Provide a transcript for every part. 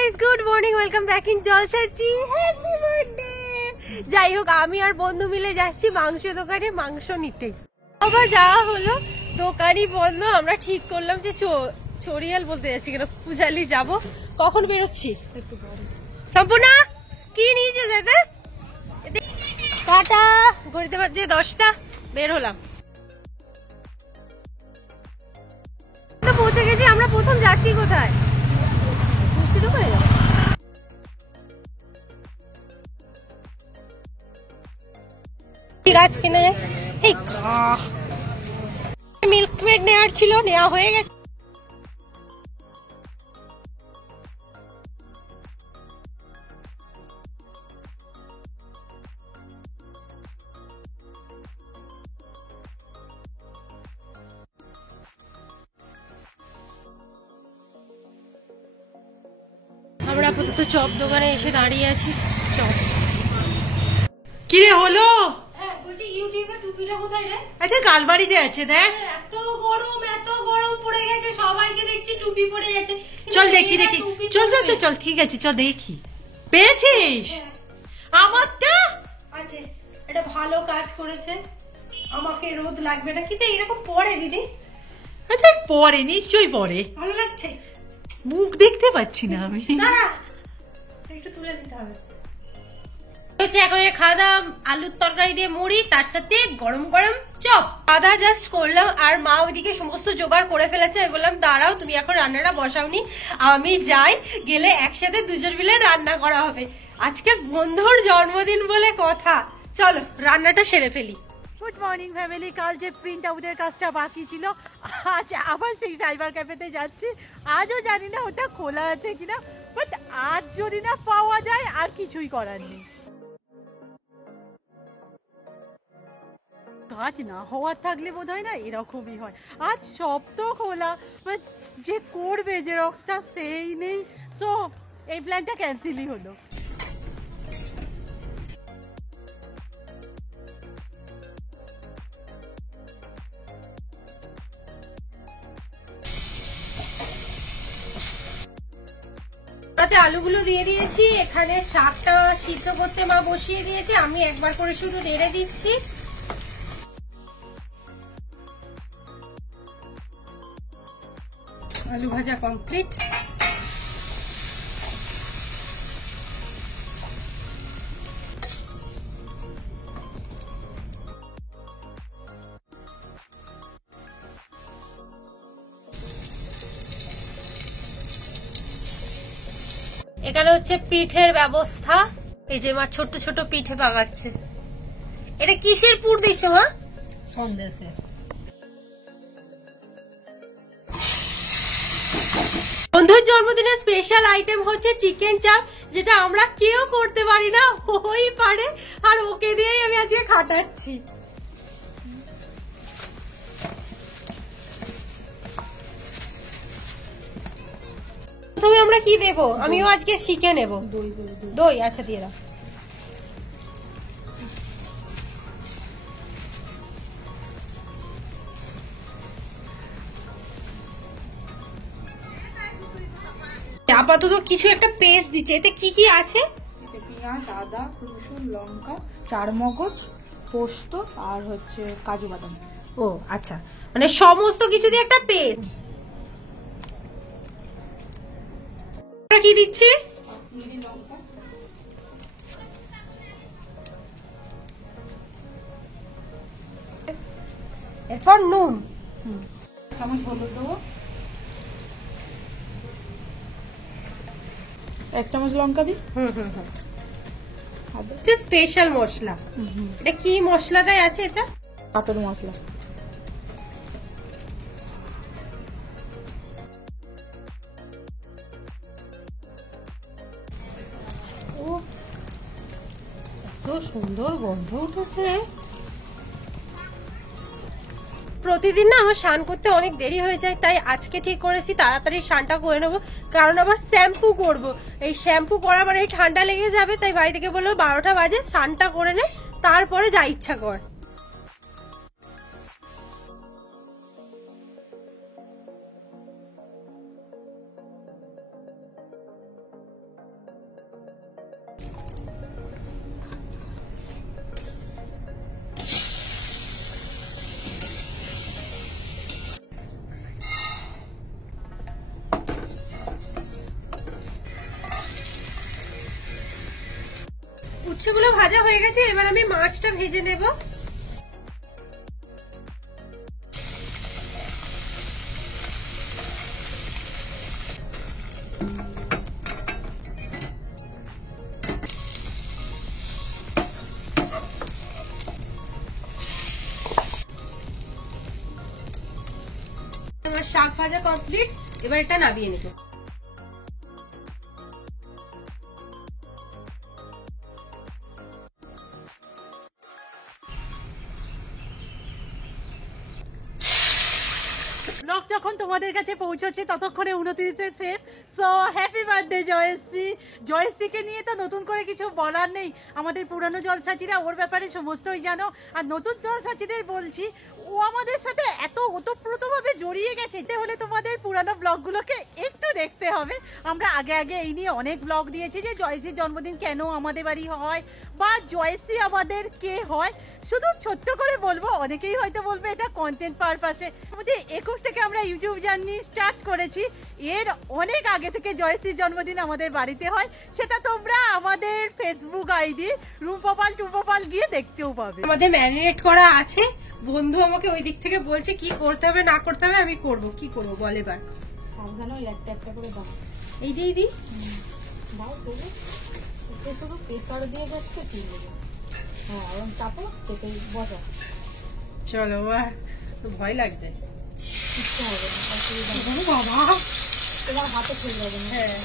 Guys, good morning, welcome back in জলসাচি। Happy birthday. যাই হোক, আমি আর বন্ধু মিলে যাচ্ছি মাংস দোকানে মাংস নিতে। আবার যাওয়া হলো, দোকানই বন্ধ। আমরা ঠিক করলাম যে চড়িয়াল বলতে যাচ্ছি কেন, পূজালি যাব। কখন বেরোচ্ছি? সম্পূর্ণা কি নিয়েছে দাদা? টাটা। ঘুরতে পারছে 10টা, বের হলাম। পৌঁছে গেছি। আমরা প্রথম যাচ্ছি কোথায়? মিষ্টি দোকানে যাবো। গাছ কিনে যায়। এই মিল্কমেড নেওয়ার ছিল, নেওয়া হয়ে গেছে। আমরা আপাতত চপ দোকানে এসে দাঁড়িয়ে আছি। চপ কিরে হলো? বলছি ইউটিউবে টুপিটা কোথায় রে? আচ্ছা, গালবাড়িতে আছে, দেখ। এত গরম পড়ে গেছে, সবাইকে দেখছি টুপি পরে যাচ্ছে। চল দেখি দেখি, চল চল চল চল, ঠিক আছে, চল দেখি। পেয়েছিস? আমারটা আছে, এটা ভালো কাজ করেছে। আমাকে রোদ লাগবে না, কিন্তু এরকম পরে দিদি। আচ্ছা, পরে নিশ্চয়ই পরে। ভালো লাগছে। মুখ দেখতে পাচ্ছি না আমি। দাঁড়া, একটু তুলে দিতে হবে। এখন খাওয়া দাওয়া, আলুর তরকারি দিয়ে মুড়ি, তার সাথে গরম গরম চপ। খাওয়া জাস্ট করলাম, আর মা ওইদিকে সমস্ত জোগাড় করে ফেলেছে। আমি বললাম দাঁড়াও, তুমি এখন রান্নাটা বসাওনি, আমি যাই, গেলে একসাথে দুজন মিলে রান্না করা হবে। আজকে বন্ধুর জন্মদিন বলে কথা, চলো রান্নাটা সেরে ফেলি। Good morning family. কাল যে প্রিন্ট আউটের কাজটা বাকি ছিল, আজ আবার সেই সাইবার ক্যাফেতে যাচ্ছি। আজও জানি না ওটা খোলা আছে কিনা, বাট আজ যদি না পাওয়া যায় আর কিছুই করার নেই। কাজ না হওয়ার থাকলে বোধ হয় না এরকমই হয়। আজ সব তো খোলা, বাট যে করবে যে রকটা সেই নেই। সো এই প্ল্যানটা ক্যান্সেলই হলো। আলুগুলো দিয়ে দিয়েছি, এখানে শাকটা সিদ্ধ করতে মা বসিয়ে দিয়েছে, আমি একবার করে শুধু নেড়ে দিচ্ছি। আলু ভাজা কমপ্লিট। এখানে হচ্ছে পিঠের ব্যবস্থা। এই যে মা ছোট ছোট পিঠে বানাচ্ছে। এটা কিসের পুর দিচ্ছ মা? সন্দেশের। বন্ধুর জন্মদিনের স্পেশাল আইটেম হচ্ছে চিকেন চাপ, যেটা আমরা কেউ করতে পারি না, ওই পারে, আর ওকে দিয়েই আমি আজকে খাটাচ্ছি। প্রথমে আমরা কি দেবো? আমিও আজকে শিখে নেব। দই, আচ্ছা দিয়ে দাও। আপাতত কিছু একটা পেস্ট দিচ্ছে। এতে কি কি আছে? পেঁয়াজ, আদা, রসুন, লঙ্কা, চারমগজ, পোস্ত আর হচ্ছে কাজু বাদাম। ও আচ্ছা, মানে সমস্ত কিছু দিয়ে একটা পেস্ট। কি দিচ্ছি? এরপর নুন, চামচ হলুদ দেবো, 1 চামচ লঙ্কা দিই। স্পেশাল মশলা। এটা কি মশলাটাই আছে? এটা পাপড় মশলা। এত সুন্দর গন্ধ উঠেছে। প্রতিদিন না আমার স্নান করতে অনেক দেরি হয়ে যায়, তাই আজকে ঠিক করেছি তাড়াতাড়ি স্নানটা করে নেবো, কারণ আবার শ্যাম্পু করব। এই শ্যাম্পু করা মানে ঠান্ডা লেগে যাবে, তাই বাড়ি থেকে বললো 12টা বাজে স্নানটা করে নে, তারপরে যা ইচ্ছা কর। উচ্ছেগুলো ভাজা হয়ে গেছে, এবার আমি মাছটা ভেজে নেব। আমার শাক ভাজা কমপ্লিট, এবার এটা নামিয়ে নেব। ব্লগ যখন তোমাদের কাছে পৌঁছচ্ছে ততক্ষণে 29শে Feb. So happy birthday Joyshree. জয়শ্রীকে নিয়ে তো নতুন করে কিছু বলার নেই, আমাদের পুরানো জলসাচিরা ওর ব্যাপারে সমস্তই জানো। আর নতুন জলসাচিদের বলছি, ও আমাদের সাথে এত ওতপ্রোতভাবে জড়িয়ে গেছে, এতে হলে তোমাদের পুরানো ব্লগগুলোকে একটু দেখতে হবে। আমরা আগে আগে এই নিয়ে অনেক ব্লগ দিয়েছি যে জয়শ্রীর জন্মদিন কেন আমাদের বাড়ি হয় বা জয়শ্রী আমাদের কে হয়। শুধু ছোট্ট করে বলবো, অনেকেই হয়তো বলবে এটা কন্টেন্ট পারপাসে, আমাদের 21 থেকে আমরা ইউটিউব জার্নি স্টার্ট করেছি। এর অনেক আগে থেকে জয়শ্রীর জন্মদিন আমাদের বাড়িতে হয়, সেটা তোমরা আমাদের ফেসবুক আইডি রূপপাল টুপপাল গিয়ে দেখতেও পাবে। আমাদের ম্যারিনেট করা আছে, বন্ধু আমাকে ওই দিক থেকে বলছে কি করতে হবে না করতে হবে, আমি করব। কি করব বল এবার? সাবধানে ওই একটা একটা করে দাও। এই দিয়ে দিই। দাও তবু ওকে শুধু প্রেসার দিয়ে গ্যাসটা তুলে দাও। হ্যাঁ ওরকম চাপো, চেপে বসা। চলো, তো ভয় লাগছে। কিচ্ছু হবে না, অসুবিধা নেই। ও বাবা, তোমার হাতে খেয়ে যাবে না। হ্যাঁ।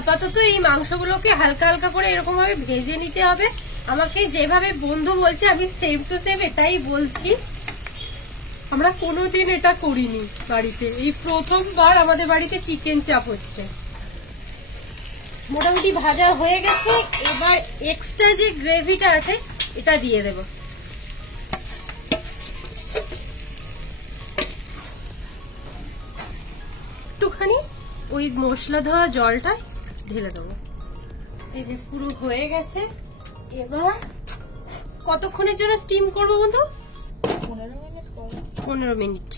আপাতত এই মাংসগুলোকে হালকা হালকা করে এরকম ভাবে ভেজে নিতে হবে। আমাকে যেভাবে বন্ধু বলছে আমি সেম টু সেম এটাই বলছি। আমরা কোনোদিন এটা করিনি বাড়িতে, এই প্রথমবার আমাদের বাড়িতে চিকেন চাপ হচ্ছে। মোটামুটি ভাজা হয়ে গেছে, এবার এক্সট্রা যে গ্রেভিটা আছে এটা দিয়ে দেব। একটুখানি ওই মশলা ধোয়া জলটা ঢেলে দেবো। এই যে পুরো হয়ে গেছে। এবার কতক্ষণের জন্য স্টিম করবো বন্ধু? 15 মিনিট পর। 15 মিনিট।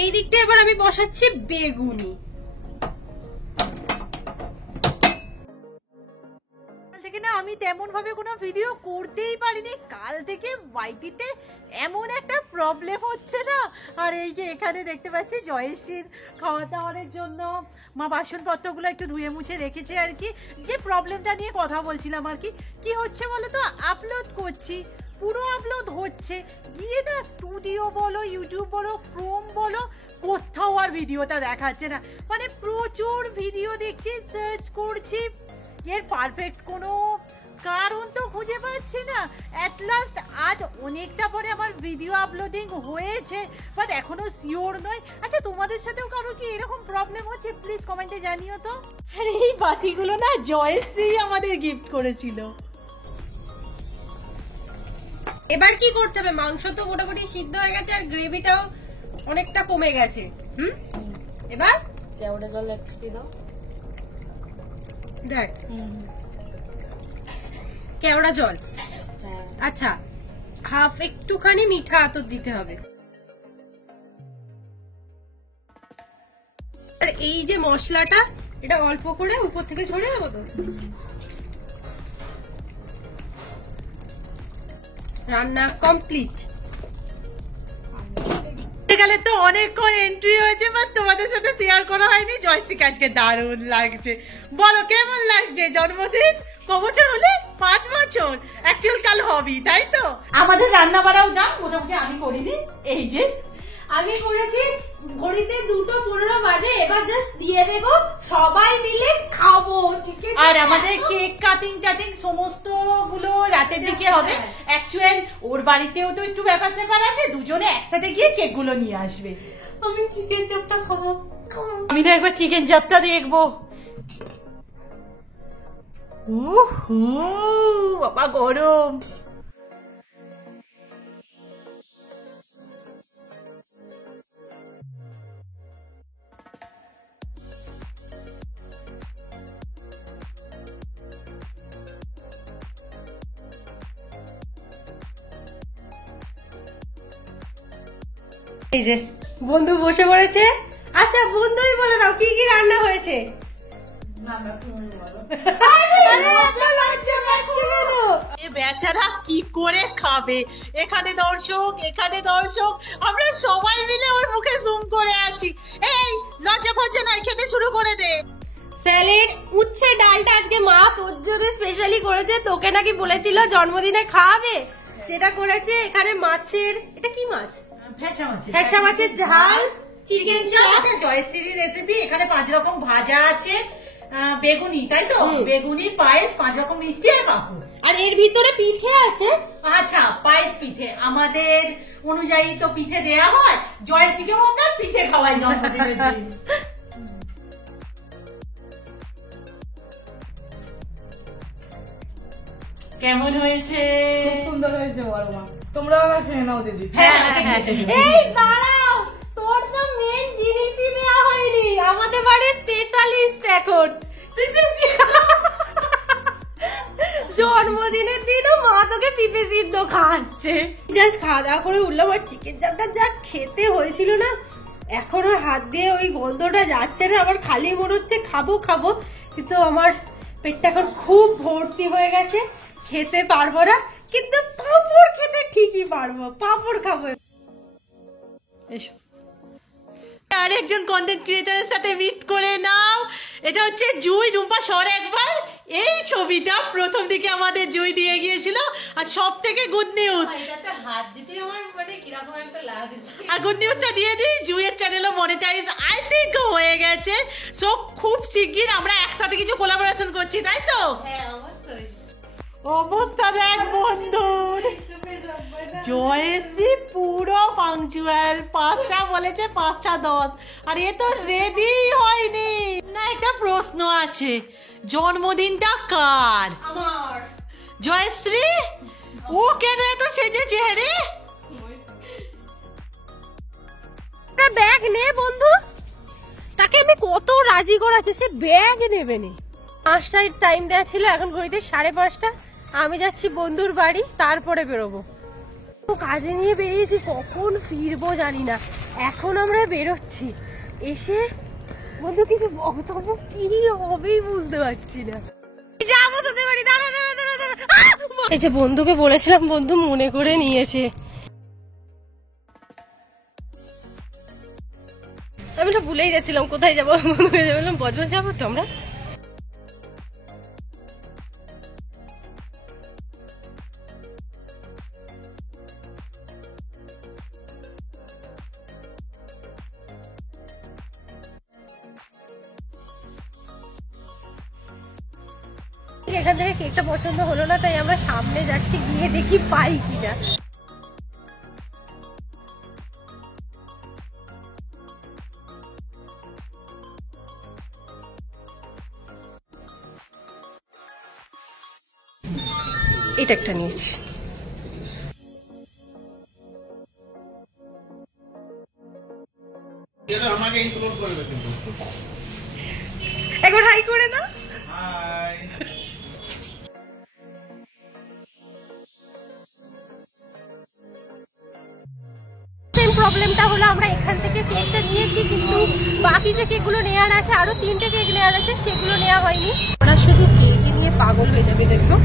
এই দিকটা এবার আমি বসাচ্ছি বেগুনি। থেকে না আমি তেমন ভাবে কোনো ভিডিও করতেই পারিনি, কাল থেকে ওয়াইটিতে এমন একটা প্রবলেম হচ্ছে না। আর এই যে এখানে দেখতে পাচ্ছি জয়শ্রীর খাওয়া দাওয়ার জন্য মা বাসনপত্রগুলো একটু ধুয়ে মুছে রেখেছে আর কি। যে প্রবলেমটা নিয়ে কথা বলছিলাম আর কি, কি হচ্ছে বলো তো, আপলোড করছি, পুরো আপলোড হচ্ছে, গিয়ে না স্টুডিও বলো, ইউটিউব বলো, ক্রোম বলো, কোথাও আর ভিডিওটা দেখাচ্ছে না। মানে প্রচুর ভিডিও দেখছি, সার্চ করছি, এর পারফেক্ট কোনো কারণ তো খুঁজে পাচ্ছি না। অ্যাট লাস্ট আজ অনেকটা পরে আমার ভিডিও আপলোডিং হয়েছে, বাট এখনো শিওর নয়। আচ্ছা তোমাদের সাথেও কারো কি এরকম প্রবলেম হচ্ছে প্লিজ কমেন্টে জানিও তো। আর এই বাতিগুলো না জয়শ্রী আমাদের গিফট করেছিল। এবার কি করতে হবে? মাংস তো মোটামুটি সিদ্ধ হয়ে গেছে আর গ্রেভিটাও অনেকটা কমে গেছে। এবার কেওড়া জল একটু দাও। দেখ, কেওড়া জল। হ্যাঁ আচ্ছা, হাফ একটুখানি মিঠা আতর দিতে হবে। আর এই যে মশলাটা, এটা অল্প করে উপর থেকে ছড়িয়ে দেবো তো। রান্না কমপ্লিট। গেলে তো অনেকক্ষণ এন্ট্রি হয়েছে, বাট তোমাদের সাথে শেয়ার করা হয়নি। জয়শ্রীকে আজকে দারুণ লাগছে, বলো কেমন লাগছে? জন্মদিন ক বছর হলে? 5 বছর। অ্যাকচুয়াল কাল হবি, তাই তো? আমাদের রান্না বাড়াও দাম মোটামুটি আমি করিনি। এই যে আমি করেছি, ঘড়িতে 2:15 বাজে, এবার জাস্ট দিয়ে দেবো, সবাই মিলে খাবো। ঠিক আছে? আর আমাদের কেক কাটিং টাটিং সমস্ত গুলো রাতের দিকে হবে। অ্যাকচুয়াল ওর বাড়িতেও তো একটু ব্যাপার স্যাপার আছে, দুজনে একসাথে গিয়ে কেক গুলো নিয়ে আসবে। আমি চিকেন চাপটা খাবো। আমি না একবার চিকেন চাপটা দেখবো। বাবা গরম। এই যে বন্ধু বসে পড়েছে। আচ্ছা বন্ধুই বলে দাও কি কি রান্না হয়েছে। বেচারা কি করে খাবে, এখানে দর্শক আমরা সবাই মিলে ওর মুখে জুম করে আছি। এই লজ্জা ফজ্জা নাই, খেতে শুরু করে দে। স্যালেড উচ্ছে ডালটা আজকে মা তোর জন্য স্পেশালি করেছে, তোকে নাকি বলেছিল জন্মদিনে খাওয়াবে, সেটা করেছে। এখানে মাছের, এটা কি মাছ? ফ্যাসা মাছের ঝাল, চিকেন চাপ। জয়শ্রীর রেসিপি। এখানে 5 রকম ভাজা আছে, বেগুনি, তাই তো? বেগুনি, পায়েস, 5 রকম মিষ্টি আর পাঁপড়। আর এর ভিতরে পিঠে আছে। আচ্ছা, পায়েস পিঠে আমাদের অনুযায়ী তো পিঠে দেয়া হয়, জয়শ্রীকেও আমরা পিঠে খাওয়াই জন্মদিনের দিন। কেমন হয়েছে? খুব সুন্দর হয়েছে বড় মা, তোমরা আবার খেয়ে নাও দিদি। হ্যাঁ এই দাঁড়াও, তোর তো মেন জিনিসই দেওয়া হয়নি, আমাদের বাড়ির স্পেশালিস্ট এখন জন্মদিনের দিনও মা তোকে পিপে সিদ্ধ খাওয়াচ্ছে। জাস্ট খাওয়া দাওয়া করে উঠলাম, আর চিকেন চাপটা যা খেতে হয়েছিল না, এখনো হাত দিয়ে ওই গন্ধটা যাচ্ছে না। আমার খালি মনে হচ্ছে খাবো খাবো, কিন্তু আমার পেটটা এখন খুব ভর্তি হয়ে গেছে, খেতে পারবো না। কিন্তু পাঁপড় খেতে ঠিকই পারবো, পাঁপড় খাবো। এসো, আরেকজন কন্টেন্ট ক্রিয়েটরের সাথে মিট করে নাও। এটা হচ্ছে জুই, রুম্পা সর একবার। এই ছবিটা প্রথম দিকে আমাদের জুই দিয়ে গিয়েছিল। আর সব থেকে গুড নিউজ, এটাতে হাত দিতে আমার মানে কিরকম একটা লাগছে। আর গুড নিউজটা দিয়ে দিই, জুইয়ের চ্যানেলও মনিটাইজ আই থিঙ্ক হয়ে গেছে। সো খুব শিগগির আমরা একসাথে কিছু কোলাবোরেশন করছি, তাই তো? হ্যাঁ অবশ্যই। অবস্থা দেখ বন্ধুর, জয়শ্রী পুরো পাংচুয়াল, 5টা বলেছে 5টা 10, আর এ তো রেডি হয়নি। না, একটা প্রশ্ন আছে, জন্মদিনটা কার? আমার। জয়শ্রী, ও কেন এত সেজেছে রে? ব্যাগ নে বন্ধু, তাকে আমি কত রাজি করাচ্ছি, সে ব্যাগ নেবে নে। 5টায় টাইম দেওয়া ছিল, এখন ঘড়িতে 5:30। আমি যাচ্ছি বন্ধুর বাড়ি, তারপরে বেরোবো। তো কাজে নিয়ে বেরিয়েছি, কখন ফিরবো জানি না। এখন আমরা বেরোচ্ছি, এসে বন্ধু কিছু বক্তব্য কি হবেই বুঝতে পারছি না। যাবো তোদের বাড়ি, দাঁড়া দাঁড়া দাঁড়া দাঁড়া। এই যে বন্ধুকে বলেছিলাম, বন্ধু মনে করে নিয়েছে। আমি তো ভুলেই যাচ্ছিলাম কোথায় যাবো, বললাম বজবজ যাবো তো আমরা। এখান থেকে কেকটা পছন্দ হলো না, তাই আমরা সামনে যাচ্ছি, গিয়ে দেখি পাই কিনা। এটা একটা নিয়েছি। একবার হাই করে দাও। প্রবলেমটা হলো আমরা এখান থেকে কেকটা নিয়েছি, কিন্তু বাকি যে কেকগুলো নেওয়ার আছে, আরো 3টে কেক নেওয়ার আছে, সেগুলো নেওয়া হয়নি। ওরা শুধু কেক নিয়ে পাগল হয়ে যাবে, দেখো।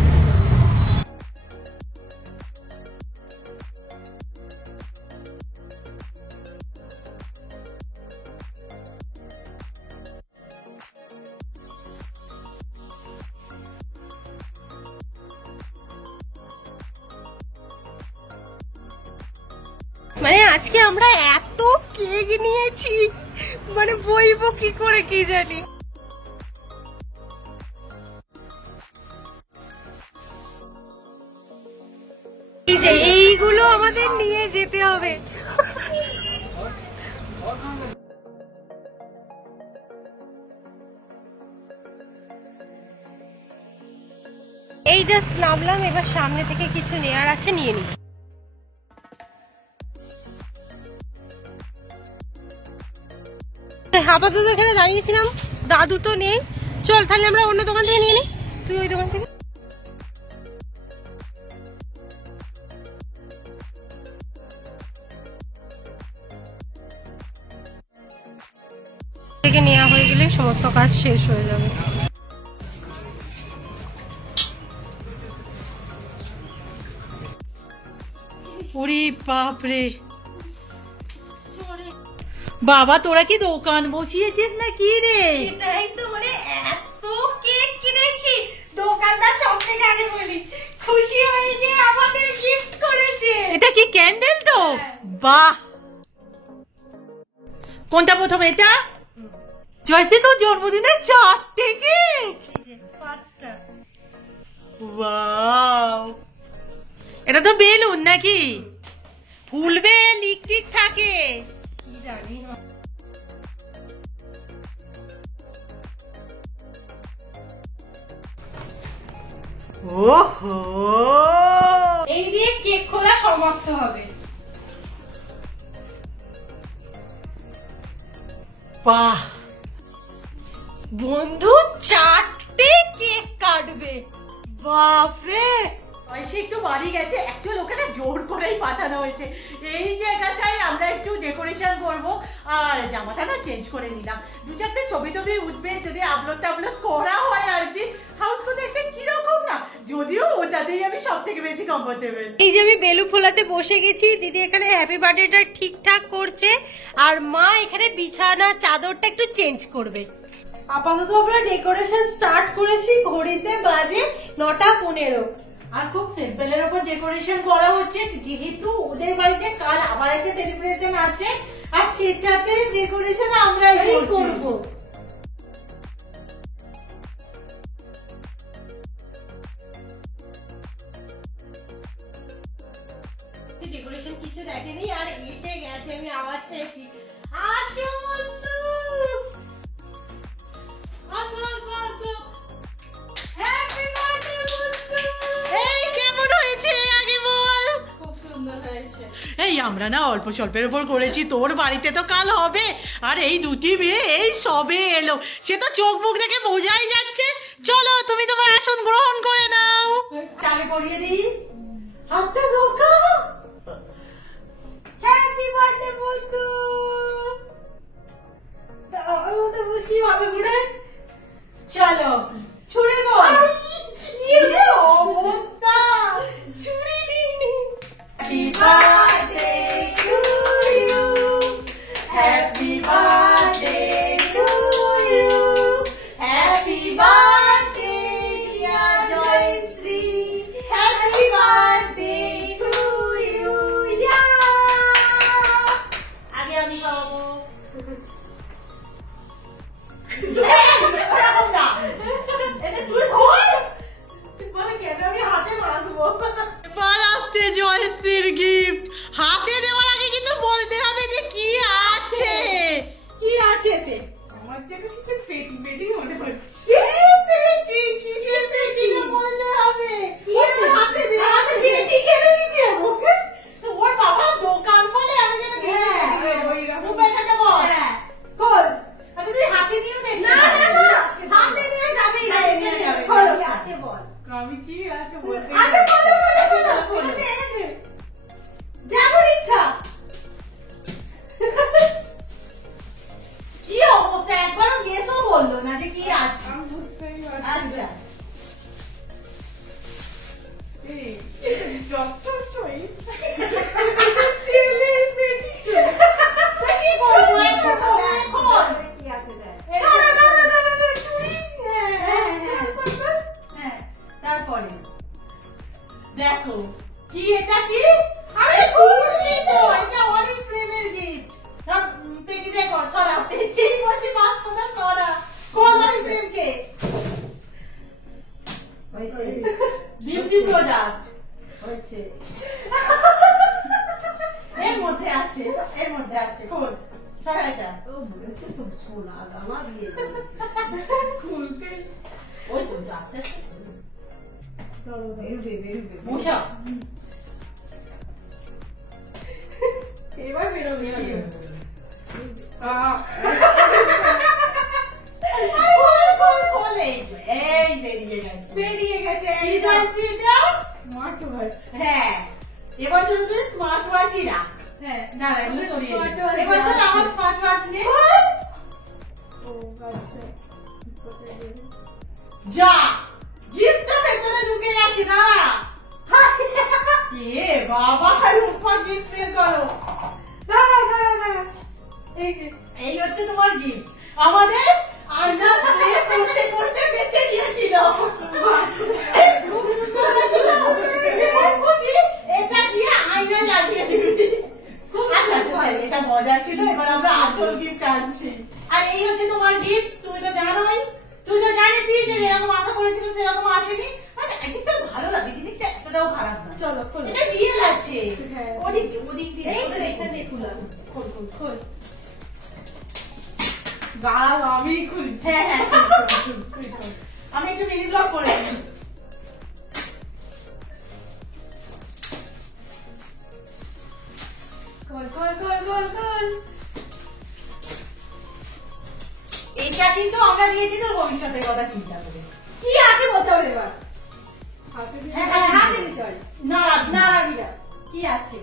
মানে আজকে আমরা এত কেক নিয়েছি, মানে বইবো কি করে কি জানি। এই যে এইগুলো আমাদের নিয়ে যেতে হবে। এই জাস্ট নামলাম, এবার সামনে থেকে কিছু নেয়ার আছে, নিয়ে নি। আপাতত এখানে দাঁড়িয়েছিলাম, দাদু তো নেই, চল তাহলে আমরা অন্য দোকান থেকে নিয়ে নিই। তুই ওই দোকান থেকে। থেকে নেওয়া হয়ে গেলে সমস্ত কাজ শেষ হয়ে যাবে। ওরে বাপরে বাবা, তোরা কি দোকান বসিয়েছিস না কি রে? এটাই তো, মানে এত কেক কিনেছি, দোকানদার সব থেকে আগে বলি খুশি হয়ে যে আমাদের গিফট করেছে। এটা কি ক্যান্ডেল তো? বাহ, কোনটা প্রথম? এটা জয়সে তো জন্মদিনের 4টে কেক। ওয়াও, এটা তো বেলুন নাকি? ফুলবে, লিকুইড থাকে। জানি না। ওহো, এই দিয়ে কেক খোলা সমাপ্ত হবে। বাহ বন্ধু 4টে কেক কাটবে। বাপরে, সে একটু বাড়ি গেছে, অ্যাকচুয়াল ওখানে জোর করেই পাঠানো হয়েছে। এই জায়গাটায় আমরা একটু ডেকোরেশন করব, আর জামাটা না চেঞ্জ করে নিলাম। 2-4টে ছবি টবি উঠবে যদি আপলোড টাপলোড করা হয় আর কি। হাউসটা দেখতে কিরকম না, যদিও ওটাতেই আমি সব থেকে বেশি কমফোর্টেবল। এই যে আমি বেলু ফোলাতে বসে গেছি, দিদি এখানে হ্যাপি বার্থডেটা ঠিকঠাক করছে, আর মা এখানে বিছানা চাদরটা একটু চেঞ্জ করবে। আপাতত আমরা ডেকোরেশন স্টার্ট করেছি, ঘড়িতে বাজে 9:15। আর খুব সিম্পলের উপর ডেকোরেশন করা হচ্ছে, যেহেতু ওদের বাড়িতে কাল আবার একটা সেলিব্রেশন আছে, আর সেটাতে ডেকোরেশন আমরাই করব। ডেকোরেশন কিছু দেখেনি, আর এসে গেছে, আমি আওয়াজ পেয়েছি। আসো বন্ধু, আসো আসো আসো। হ্যাপি বার্থডে বন্ধু। এই কেমন হয়েছে আগে বল? খুব সুন্দর হয়েছে। এই আমরা না অল্প স্বল্পের উপর করেছি, তোর বাড়িতে তো কাল হবে, আর এই দুটি মেয়ে এই সবে এলো, সে তো চোখ মুখ দেখে বোঝাই যাচ্ছে। চলো তুমি তোমার আসন গ্রহণ করে নাও। আগে করিয়ে দিই, হাতটা ধোকা। হ্যাপি বার্থডে বন্ধু। আমাদের বসি ভাবে ঘুরে। চলো ছুড়ে গো। ইয়ে অবস্থা, ছুরি নিনি। Happy birthday to you, happy birthday to you, happy birthday dear Joyshree, happy birthday to you. আগে আমি খাবো। এবার আসছে জয়শ্রীর গিফট। হাতে দেওয়ার আগে কিন্তু বলতে হবে যে কি আছে। কি আছে এতে? আমার জন্য কিছু পেটি পেটি মনে হচ্ছে। পেটি, কিসের পেটি বলতে হবে? হাতে দে, হাতে দে। পেটি কেটে দিতে হবে ওকে? ওর বাবা দোকান বলে, আমি যেন উপায়টা বল। কল। আচ্ছা তুই হাতে দিও দে। না না না, হাতে দিয়ে যাবেই না, নিয়ে যাবে। খোলো, হাতে বল। আমি কি আছে বলতে আচ্ছা খোলো খোলো খোলো খোলো। যেমন ইচ্ছা। কি অবস্থা, একবারও গেসও বললো না যে কি আছে। আমি বুঝতেই পারছি আচ্ছা, না। এই যত চয়েস ছেলে পেটি কি করবো এখন? এখন কি আছে দেখ। হ্যাঁ, তারপরে দেখো কি, এটা কি? আরে ফুলকি তো, এটা অনেক প্রেমের গিফট। পেটিতে কর, সরা পেটি বলছি, মাছ কোথা সরা কল আমি প্রেমকে বিউটি প্রোডাক্ট হচ্ছে। এর মধ্যে আছে, এর মধ্যে আছে খোল, সরা এটা। খুলতে ওই তো যাচ্ছে, বসা। এবার বেরোবে খোল, এই বেরিয়ে গেছে। বেরিয়ে গেছে কি বলছি এটা? Smart watch. হ্যাঁ, এবার শুধু তুই স্মার্ট ওয়াচই রাখ। হ্যাঁ না, এগুলো সরিয়ে দে। Smart watch এবার তো দেওয়া আমার আছে। স্মার্ট ওয়াচ নেই। ও আচ্ছা যা গিফটটা ভেতরে ঢুকে গেছে না এ বাবা রূপা গিফট বের করো এই হচ্ছে তোমার গিফট আমাদের আয়না করতে করতে বেঁচে গিয়েছিল এটা দিয়ে আয়না লাগিয়ে দিবি আচ্ছা আচ্ছা এটা মজা ছিল এবার আমরা আসল গিফট আনছি আর এই হচ্ছে তোমার গিফট তুমি তো জানোই তুই তো জানিস যে যেরকম আশা করেছিলাম সেরকম আসেনি মানে একটা ভালো লাগে জিনিসটা এতটাও খারাপ না চলো খোলো এটা দিয়ে আছে হ্যাঁ। ওদিক দিয়ে এটা দিয়ে খুললাম। খোল খোল খোল দাঁড়াও আমি খুলি হ্যাঁ হ্যাঁ আমি একটু মিনি ব্লগ করে এইটা কিন্তু আমরা দিয়েছি তোর ভবিষ্যতের কথা চিন্তা করে কি আছে বলতে হবে এবার হাতে দিয়ে হ্যাঁ, হ্যাঁ, হাতে নিতে হয় না না রাবিরা কি আছে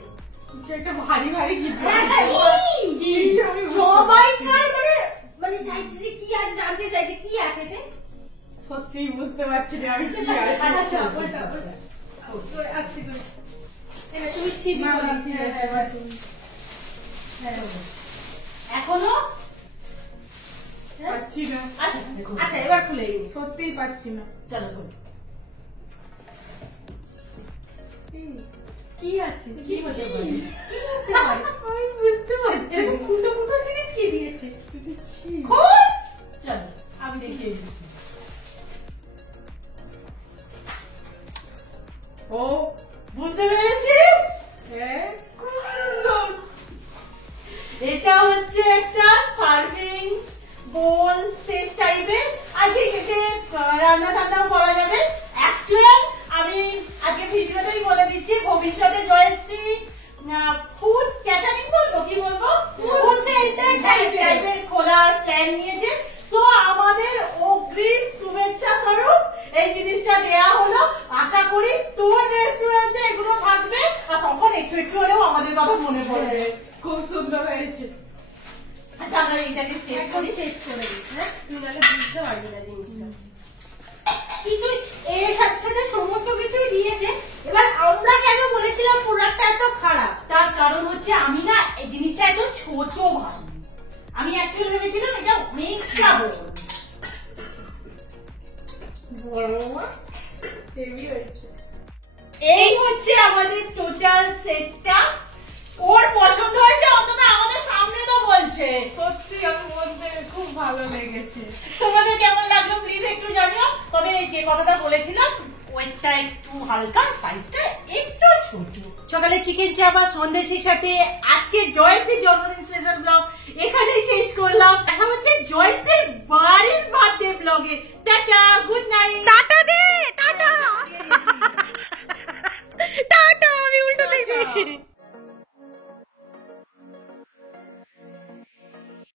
কিছু একটা ভারী ভারী কিছু হ্যাঁ, আছে। হ্যাঁ, কি আমি বুঝতে সবাইকার মানে মানে চাইছে যে কি আছে জানতে চাইছে কি আছে এতে সত্যি বুঝতে পারছি না আমি কি আছে আচ্ছা ওটা ওটা আসতে করে এটা তুমি ছিড়ি না, না, বলি ঠিক আছে, এবার তুমি এখনো পাচ্ছি না আচ্ছা দেখো আচ্ছা এবার খুলে নিই সত্যিই পাচ্ছি না চলো খোল। কি আছে কি হতে পারে আমি বুঝতে পারছি এরকম না। ফুটো ফুটো জিনিস কি দিয়েছে কি? খোল চলো আমি দেখিয়ে দিচ্ছি ও বুঝতে পেরেছিস হ্যাঁ খুব সুন্দর এটা হচ্ছে একটা সার্ভিং বোল সেট টাইপের আজকে এতে রান্না টান্নাও করা যাবে অ্যাকচুয়াল আমি আজকে ভিডিওতেই বলে দিচ্ছি ভবিষ্যতে জয়শ্রী ফুড ক্যাটারিং বলবো কি বলবো ফুড সেন্টার টাইপের খোলার প্ল্যান নিয়েছে তো আমাদের অগ্রিম শুভেচ্ছা স্বরূপ এই জিনিসটা দেয়া হলো আশা করি তোর রেস্টুরেন্টে এগুলো থাকবে আর তখন একটু একটু হলেও আমাদের কথা মনে পড়বে খুব সুন্দর হয়েছে আচ্ছা আমরা এইটাকে সেভ এখন করি সেট করে দিই হ্যাঁ তুই নাহলে বুঝতে পারবি না জিনিসটা কিছুই এর সাথে সাথে সমস্ত কিছুই দিয়েছে এবার আমরা কেন বলেছিলাম প্রোডাক্টটা এত খারাপ তার কারণ হচ্ছে আমি না এই জিনিসটা এত ছোট ভাবি আমি অ্যাকচুয়ালি ভেবেছিলাম এটা অনেকটা বড় বড় হেভি হয়েছে এই হচ্ছে আমাদের টোটাল সেটটা ওর পছন্দ হয়েছে অন্তত আমাদের সামনে তো বলছে সত্যি আমি বলতে খুব ভালো লেগেছে তোমাদের কেমন লাগলো প্লিজ একটু জানিও তবে যে কথাটা বলেছিলাম ওয়েটটা একটু হালকা সাইজটা একটু ছোট সকালে চিকেন চাপা সন্দেশের সাথে আজকে জয়শ্রীর জন্মদিন স্পেশাল ব্লগ এখানেই শেষ করলাম দেখা হচ্ছে জয়